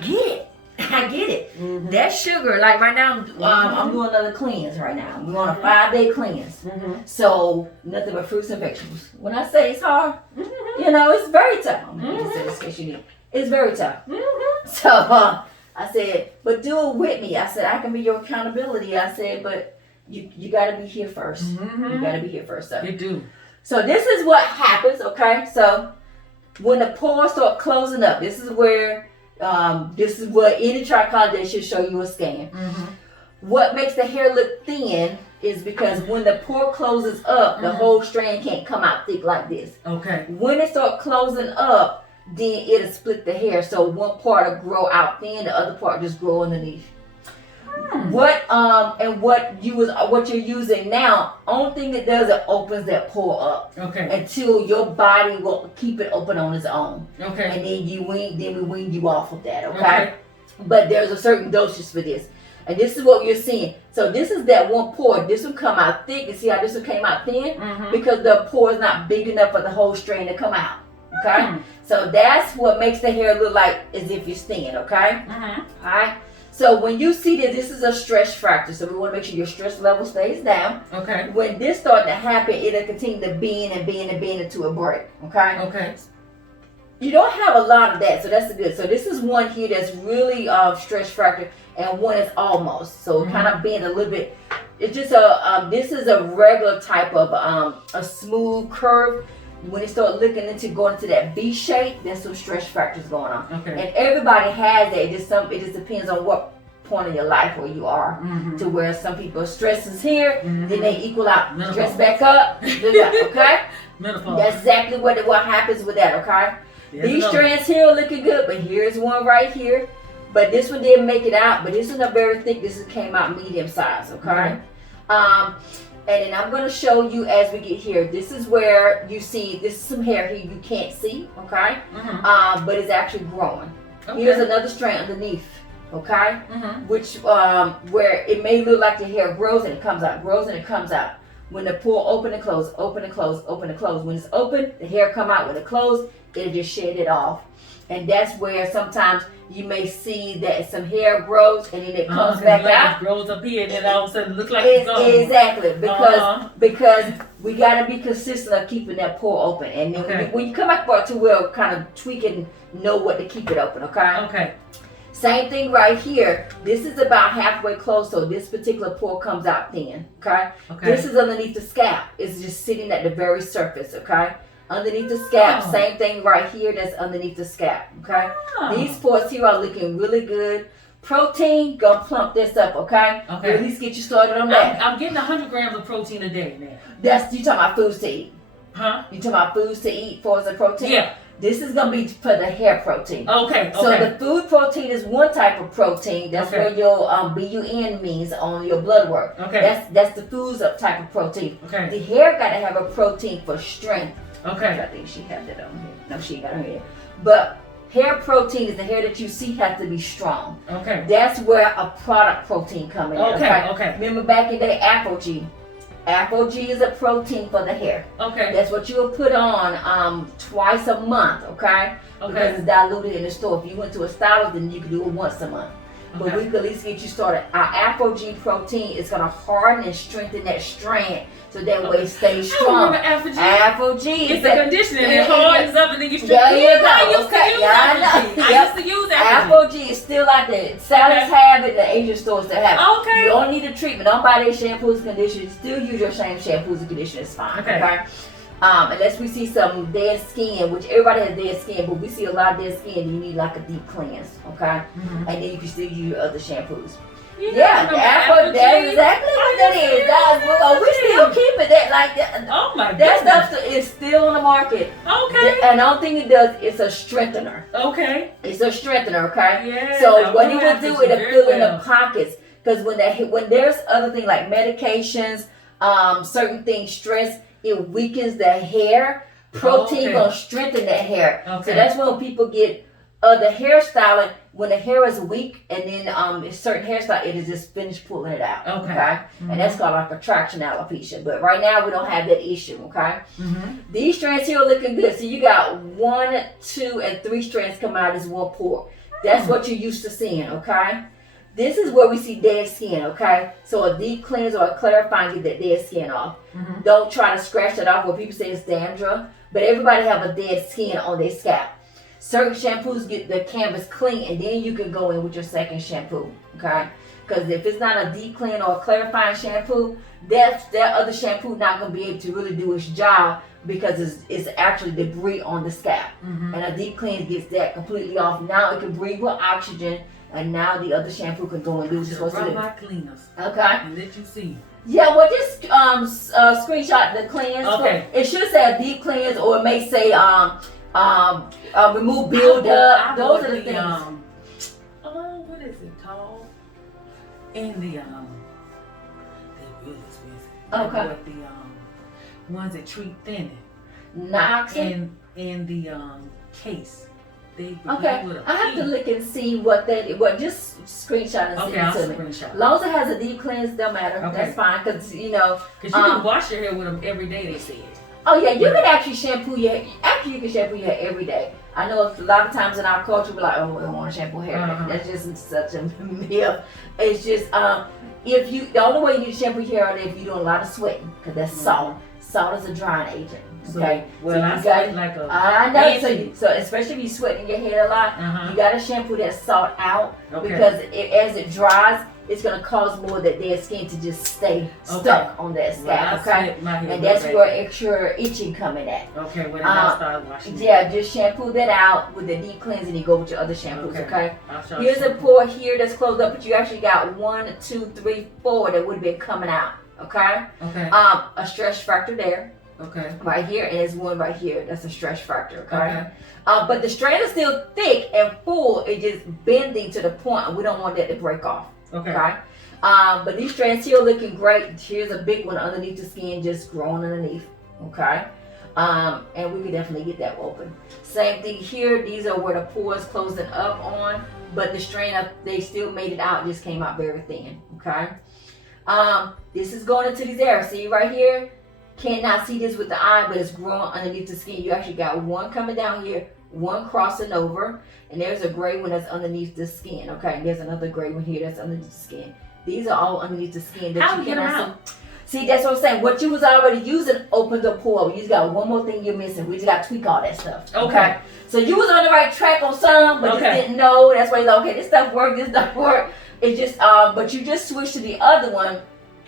get it. I get it. Mm-hmm. That sugar, like right now, I'm doing another cleanse right now. We're on a 5-day cleanse. Mm-hmm. So, nothing but fruits and vegetables. When I say it's hard, you know, it's very tough. I'm going to say this in case you need. It's very tough. Mm-hmm. So, I said, but do it with me. I said, I can be your accountability. I said, but you got to be here first. Mm-hmm. You got to be here first. So. You do. So, this is what happens, okay? So, when the pores start closing up, this is where... this is what any trichologist should show you a scan. Mm-hmm. What makes the hair look thin is because when the pore closes up, the whole strand can't come out thick like this. Okay. When it starts closing up, then it'll split the hair. So one part will grow out thin, the other part just grow underneath. What you're using now, only thing it does, it opens that pore up. Okay. Until your body will keep it open on its own. Okay. And then we wean you off of that. Okay. But there's a certain dosage for this, and this is what you're seeing. So this is that one pore. This will come out thick. You see how this one came out thin? Mm-hmm. Because the pore is not big enough for the whole strand to come out. Okay. Mm-hmm. So that's what makes the hair look like as if it's thin. Okay. Mm-hmm. All right. So when you see that this is a stress fracture, so we want to make sure your stress level stays down. Okay. When this starts to happen, it'll continue to bend and bend and bend into a break. Okay. Okay. You don't have a lot of that, so that's good. So this is one here that's really stress fracture, and one is almost. So it kind of bend a little bit. It's just this is a regular type of a smooth curve. When they start looking into going into that V shape, there's some stress fractures going on. Okay. And everybody has that. It just depends on what point in your life where you are. Mm-hmm. To where some people stress is here, then they equal out. Menopause. Stress back up. Okay? Menopause. That's exactly what happens with that, okay? These strands here are looking good, but here's one right here. But this one didn't make it out, but this is not very thick. This came out medium size, okay? And then I'm going to show you as we get here. This is where you see, this is some hair here you can't see, okay? Mm-hmm. But it's actually growing. Okay. Here's another strand underneath, okay? Mm-hmm. Which, where it may look like the hair grows and it comes out, grows and it comes out. When the pore open and close, open and close, open and close. When it's open, the hair come out. When it closed, it'll just shed it off. And that's where sometimes you may see that some hair grows and then it comes back out. It grows up here and then all of a sudden it looks like it's gone. Exactly. Because we got to be consistent of keeping that pore open. And then when you come back to where kind of tweak it and know what to keep it open, okay? Okay. Same thing right here. This is about halfway closed, so this particular pore comes out thin, okay? This is underneath the scalp. It's just sitting at the very surface, okay? Underneath the scalp, same thing right here that's underneath the scalp, okay? These pores here are looking really good. Protein, gonna plump this up, okay? Okay. At least get you started on that. I'm getting 100 grams of protein a day now. You talking about foods to eat. Huh? You talking about foods to eat for the protein? Yeah. This is going to be for the hair protein. Okay. So the food protein is one type of protein. That's where your BUN means on your blood work. Okay. That's the foods type of protein. Okay. The hair got to have a protein for strength. Okay. I think she had that on here. No, she got her hair. But hair protein is the hair that you see has to be strong. Okay. That's where a product protein comes in. Okay. Okay. Remember back in the day, Afro-G. Afro-G is a protein for the hair. Okay. That's what you will put on twice a month, okay? Because it's diluted in the store. If you went to a stylist, then you could do it once a month. But we could at least get you started. Our Afro-G protein is going to harden and strengthen that strand so that way it stays strong. I remember Afro-G. It's a conditioner and it hardens up and then you strengthen it. I used to use Afro-G is still out there. Salads have it, the Asian stores still have it. Okay. You don't need a treatment. Don't buy their shampoos and conditioners. Still use your same shampoos and conditioners. It's fine. Okay. Unless we see some dead skin, which everybody has dead skin, but we see a lot of dead skin, you need like a deep cleanse, okay? Mm-hmm. And then you can still use your other shampoos. Yeah, that's exactly what that is. We still keep it that like that. Oh my God. That stuff is still on the market. Okay. And the only thing it does is a strengthener. Okay. It's a strengthener, okay? Yeah. So what it will do, it'll fill in the pockets. Because when there's other things like medications, certain things, stress, it weakens the hair. Protein gonna strengthen that hair. Okay. So that's when people get the hairstyling. When the hair is weak, and then a certain hairstyle, it is just finished pulling it out. Okay. Mm-hmm. And that's called like a traction alopecia. But right now we don't have that issue. Okay. Mm-hmm. These strands here are looking good. So you got 1, 2, and 3 strands coming out of this one pore. That's what you're used to seeing, okay? This is where we see dead skin, okay? So a deep cleanse or a clarifying, get that dead skin off. Don't try to scratch it off where people say it's dandruff, but everybody have a dead skin on their scalp. Certain shampoos get the canvas clean, and then you can go in with your second shampoo, okay? Because if it's not a deep clean or a clarifying shampoo, that other shampoo not going to be able to really do its job because it's actually debris on the scalp. And a deep clean gets that completely off. Now it can breathe with oxygen, and now the other shampoo can go and do what it's supposed to do. My cleaners. Okay. And let you see. Yeah, well, just screenshot the cleanse. Okay. It should say a deep cleanse, or it may say remove buildup. Those are the things. What is it called? In the they're really expensive. Okay. But the ones that treat thinning. Noxin. In the case. They Okay. I have to look and see what just screenshot and okay, send it to me. Screenshot. As long as it has a deep cleanse, don't matter. Okay. That's fine, because Because you can wash your hair with them every day, they said. Oh yeah, you can actually shampoo your hair. Actually, you can shampoo your hair every day. I know a lot of times in our culture we're like, oh, we don't want to shampoo hair. That's just such a myth. It's just the only way you need to shampoo your hair is if you're doing a lot of sweating, because that's salt. Salt is a drying agent. Okay. Well, I got like a. I know. So especially if you're sweating your hair a lot, you gotta shampoo that salt out because as it dries, it's gonna cause more of that dead skin to just stay stuck on that scalp. Okay. And that's where extra itching coming at. Okay. When I start washing. Yeah, just shampoo that out with the deep cleanse, and you go with your other shampoos. Okay. Here's a pore here that's closed up, but you actually got 1, 2, 3, 4 that would have been coming out. Okay. Okay. A stretch factor there. Okay. Right here, and there's one right here. That's a stretch factor. Okay. But the strand is still thick and full. It's just bending to the point, and we don't want that to break off. Okay. But these strands here are looking great. Here's a big one underneath the skin, just growing underneath. Okay. And we can definitely get that open. Same thing here. These are where the pores closing up on, but the strand they still made it out. Just came out very thin. Okay. This is going into these areas. See right here? Cannot see this with the eye, but it's growing underneath the skin. You actually got one coming down here, one crossing over, and there's a gray one that's underneath the skin. Okay, and there's another gray one here that's underneath the skin. These are all underneath the skin that How you get them cannot out? see. That's what I'm saying. What you was already using opens a pore. You just got one more thing you're missing. We just got to tweak all that stuff. Okay. So you was on the right track on some, but just didn't know. That's why you're like, okay, this stuff work, this stuff work. It's just but you just switched to the other one,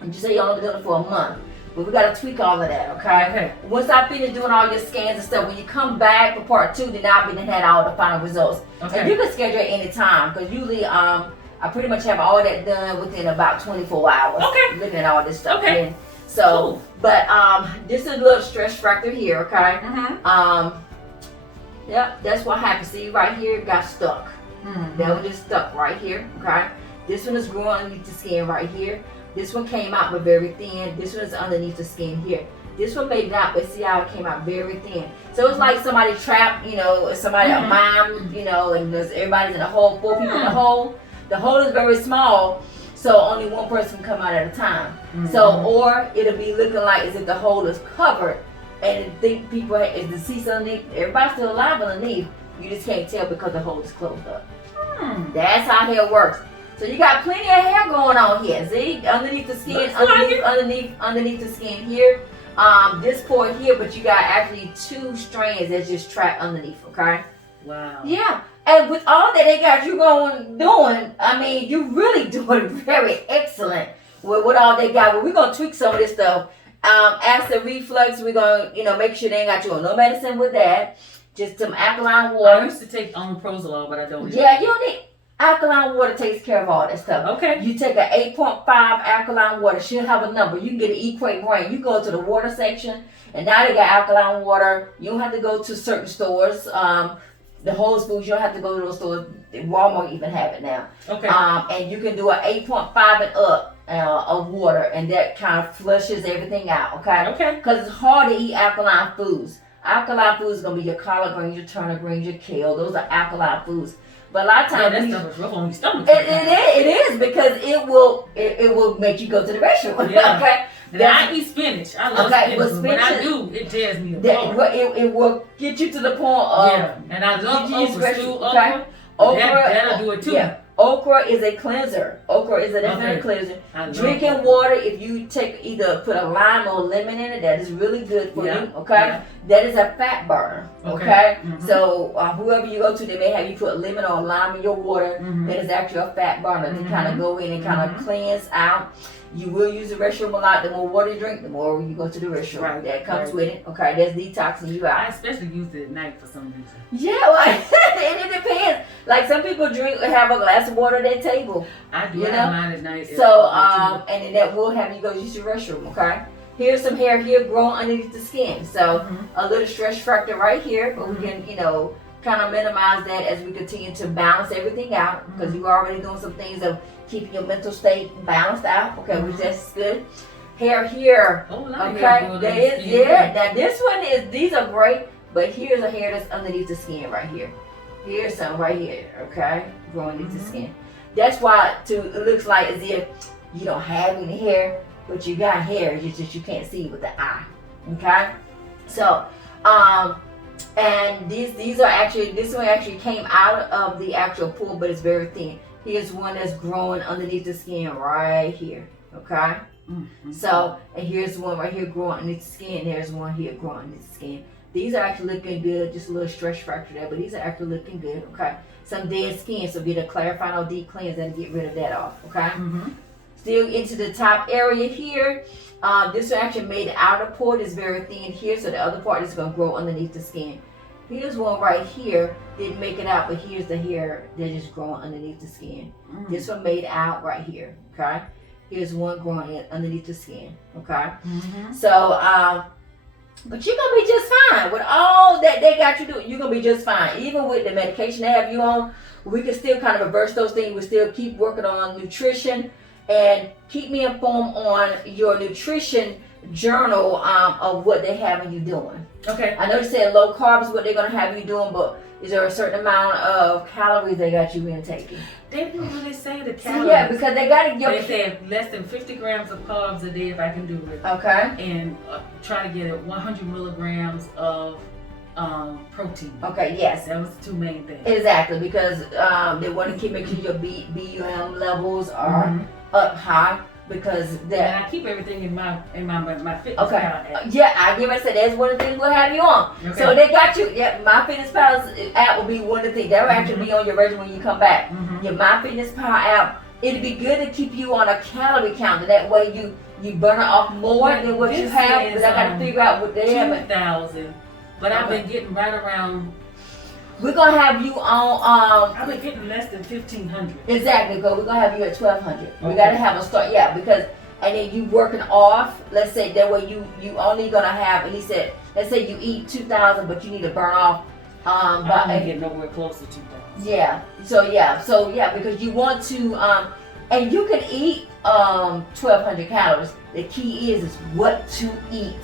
and you say you only done it for a month. But we gotta tweak all of that, okay? Once I finish doing all your scans and stuff, when you come back for part 2, then I'll be had all the final results. Okay. And you can schedule at any time, because usually I pretty much have all that done within about 24 hours. Okay. Looking at all this stuff. Okay. And so, but this is a little stretch factor here, okay? Yep, that's what happened. See, right here it got stuck. That one just stuck right here, okay? This one is growing underneath the skin right here. This one came out but very thin. This one is underneath the skin here. This one made it out, but see how it came out very thin. So it's like somebody trapped, somebody a mom, and there's everybody's in a hole, 4 people in the hole. The hole is very small, so only one person can come out at a time. So, or it'll be looking like as if the hole is covered, and think people is deceased underneath. Everybody's still alive underneath. You just can't tell because the hole is closed up. That's how hair works. So you got plenty of hair going on here. See, underneath the skin, underneath the skin here. This pore here, but you got actually 2 strands that's just trapped underneath. Okay. Wow. Yeah, and with all that they got you doing, I mean, you really doing very excellent with all they got. Well, we're gonna tweak some of this stuff. Acid reflux, we're gonna, make sure they ain't got you on no medicine with that. Just some alkaline water. I used to take omeprazole, but I don't. Yeah, you don't need. Alkaline water takes care of all that stuff. Okay. You take an 8.5 alkaline water. She'll have a number. You can get an Equate Brain. You go to the water section, and now they got alkaline water. You don't have to go to certain stores. The Whole Foods, you don't have to go to those stores. Walmart even have it now. Okay. And you can do an 8.5 and up of water, and that kind of flushes everything out. Okay. Okay. Because it's hard to eat alkaline foods. Alkaline foods is gonna be your collard greens, your turnip greens, your kale. Those are alkaline foods. But a lot of times, that stuff is rough on your stomach. It is because it will make you go to the restroom. Yeah. Okay. And I eat spinach. I love spinach. But when I do, it tears me apart. It will get you to the point of and I love okra. Stew okra. Okra, that'll do it too. Yeah. Okra is a cleanser. Okra is a definite cleanser. Drinking water, if you put a lime or lemon in it, that is really good for you. Okay, that is a fat burner. Okay, so whoever you go to, they may have you put lemon or lime in your water. That is actually a fat burner to kind of go in and kind of cleanse out. You will use the restroom a lot. The more water you drink, the more you go to the restroom. Right, that comes with it. Okay, that's detoxing you out. I especially use it at night for some reason. Yeah, well, it depends. Like some people have a glass of water at their table. I do have mine at night. So, and then that will have you go use your restroom. Okay. Here's some hair here growing underneath the skin. So a little stress factor right here, but we can, kind of minimize that as we continue to balance everything out because you're already doing some things of keeping your mental state balanced out. Okay, which that's good. Hair here. Okay, there is. Now this one these are great, but here's a hair that's underneath the skin right here. Here's some right here. Okay, growing underneath the skin. That's why it looks like as if you don't have any hair, but you got hair. It's just you can't see with the eye. Okay, so and these are actually, this one actually came out of the actual pool, but it's very thin. Here's one that's growing underneath the skin right here. Okay. So, and here's one right here growing underneath the skin. There's one here growing underneath the skin. These are actually looking good. Just a little stretch fracture there, but these are actually looking good. Okay. Some dead skin, so get a clarifying or deep cleanse and get rid of that off. Okay. Still into the top area here. This one actually made the outer part is very thin here, so the other part is going to grow underneath the skin. Here's one right here, didn't make it out, but here's the hair that is growing underneath the skin. This one made out right here, okay? Here's one growing underneath the skin, okay? So, but you're going to be just fine. With all that they got you doing, you're going to be just fine. Even with the medication they have you on, we can still kind of reverse those things. We still keep working on nutrition. And keep me informed on your nutrition journal of what they having you doing. Okay. I know they said low carbs is what they're going to have you doing, but is there a certain amount of calories they got you intaking? They didn't really say the calories. Yeah, because they got to get. They said less than 50 grams of carbs a day if I can do it. Okay. And try to get it 100 milligrams of protein. Okay, yes. That was the two main things. Exactly, because they want to keep making sure your BUM levels are up high, because that. And I keep everything in my fitness pal app. Yeah, I give it. Say that's one of the things we'll have you on. Okay. So they got you. Yeah, my fitness pal app will be one of the things that will actually be on your regimen when you come back. Your my fitness pal app. It'd be good to keep you on a calorie counter. That way you burn off more than what you have. Because I got to figure out what they have. 2,000. But I've been getting right around. We're gonna have you on. I've been getting less than 1,500. Exactly, because we're gonna have you at 1,200. Okay. We gotta have a start, because and then you working off. Let's say that way you only gonna have at least let's say you eat 2,000, but you need to burn off. But I get nowhere close to 2,000. Yeah. So because you want to and you can eat 1,200 calories. The key is what to eat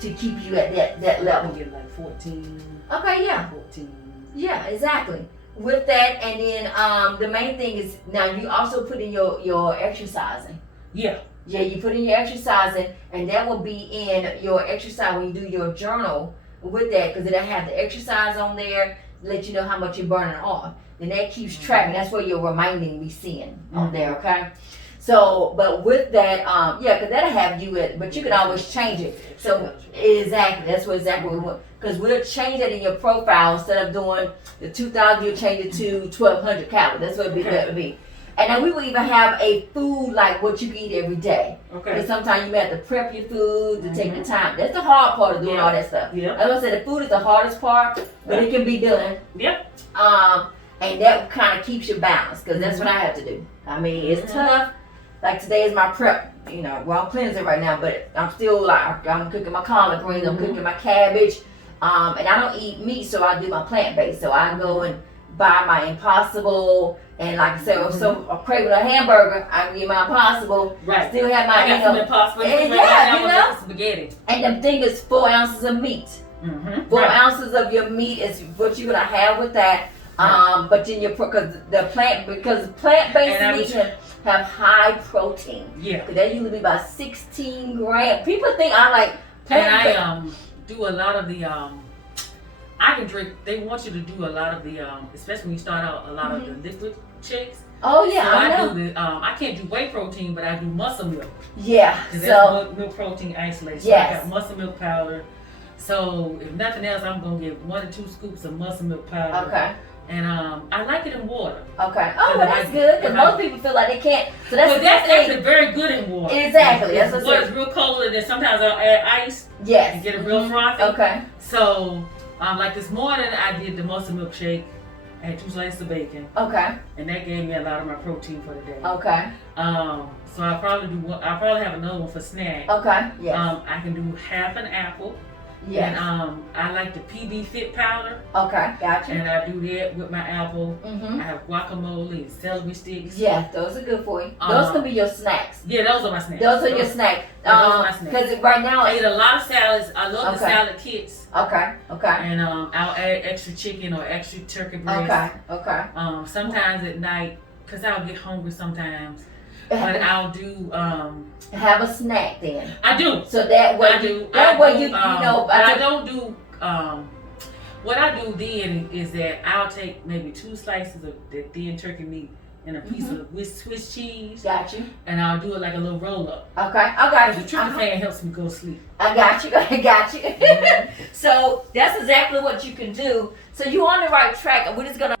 to keep you at that level. I get like 14. Okay, yeah. 14. Yeah, exactly. With that, and then the main thing is now you also put in your exercising. Yeah. Yeah, you put in your exercising, and that will be in your exercise when you do your journal with that, because it'll have the exercise on there, let you know how much you're burning off. And that keeps track, and that's what your reminding be seeing on there, okay? So, but with that, because that'll have you but you can always change it. So, exactly, that's what we want. Because we'll change that in your profile. Instead of doing the 2,000, you'll change it to 1,200 calories. That's what that would be. And then we will even have a food like what you can eat every day. Okay. Because sometimes you may have to prep your food to take the time. That's the hard part of doing all that stuff. Yeah. As I said, the food is the hardest part, but it can be done. Yep. And that kind of keeps you balanced, because that's what I have to do. I mean, it's tough. Like today is my prep, I'm cleansing right now, but I'm still I'm cooking my collard greens, I'm cooking my cabbage, and I don't eat meat, so I do my plant-based. So I go and buy my Impossible, and like I said, so I'm craving a hamburger, I can get my Impossible, still have my, I got some Impossible, and spaghetti. And the thing is 4 ounces of meat. 4 ounces of your meat is what you're gonna have with that. But in because plant-based meat have high protein. Yeah. Because that usually be about 16 grams. People think I like plant-based. And I do a lot of the I can drink. They want you to do a lot of the, especially when you start out, a lot of the liquid shakes. Oh yeah, so I know. do the. I can't do whey protein, but I do muscle milk. Yeah. So that's milk protein isolate. So yes. I got muscle milk powder. So if nothing else, I'm gonna get 1 or 2 scoops of muscle milk powder. Okay. And I like it in water. Okay. Oh, well, that's good. Because most people feel like they can't. So that's actually very good in water. Exactly. That's what water's real cold, and then sometimes I'll add ice. Yes. And get it real frothy. Okay. So, like this morning, I did the muscle milk shake. I had 2 slices of bacon. Okay. And that gave me a lot of my protein for the day. Okay. So I'll probably have another one for snack. Okay. Yes. I can do half an apple. Yes. And I like the PB Fit powder. Okay, gotcha. And I do that with my apple. Mm-hmm. I have guacamole and celery sticks. Yeah, those are good for you. Those can be your snacks. Yeah, those are my snacks. Those are your snacks. Those are my snacks. Because right now I eat a lot of salads. I love the salad kits. Okay. Okay. And I'll add extra chicken or extra turkey breast. Okay. Okay. Sometimes at night, because I'll get hungry sometimes. But I'll do have a snack then. I do. So that way you know. But I don't do. What I do then is that I'll take maybe 2 slices of the thin turkey meat and a piece of Swiss cheese. Got you. And I'll do it like a little roll up. Okay. I got you. The tryptophan helps me go to sleep. I got you. I got you. So that's exactly what you can do. So you're on the right track. We're just gonna.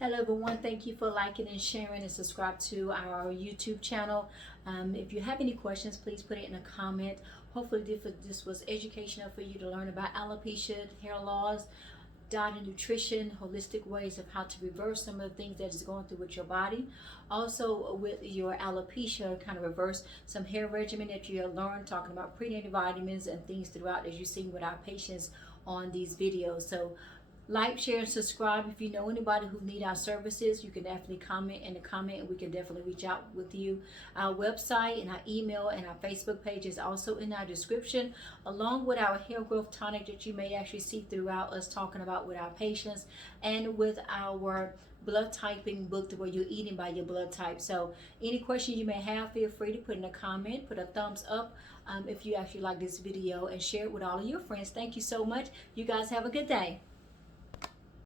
Hello everyone, thank you for liking and sharing and subscribe to our YouTube channel. If you have any questions, please put it in a comment. Hopefully this was educational for you to learn about alopecia, hair loss, diet and nutrition, holistic ways of how to reverse some of the things that is going through with your body. Also with your alopecia, kind of reverse some hair regimen that you have learned, talking about prenatal vitamins and things throughout as you've seen with our patients on these videos. So like, share, and subscribe. If you know anybody who need our services, you can definitely comment in the comment and we can definitely reach out with you. Our website and our email and our Facebook page is also in our description, along with our hair growth tonic that you may actually see throughout us talking about with our patients, and with our blood typing book where you're eating by your blood type. So any questions you may have, feel free to put in a comment, put a thumbs up if you actually like this video, and share it with all of your friends. Thank you so much. You guys have a good day.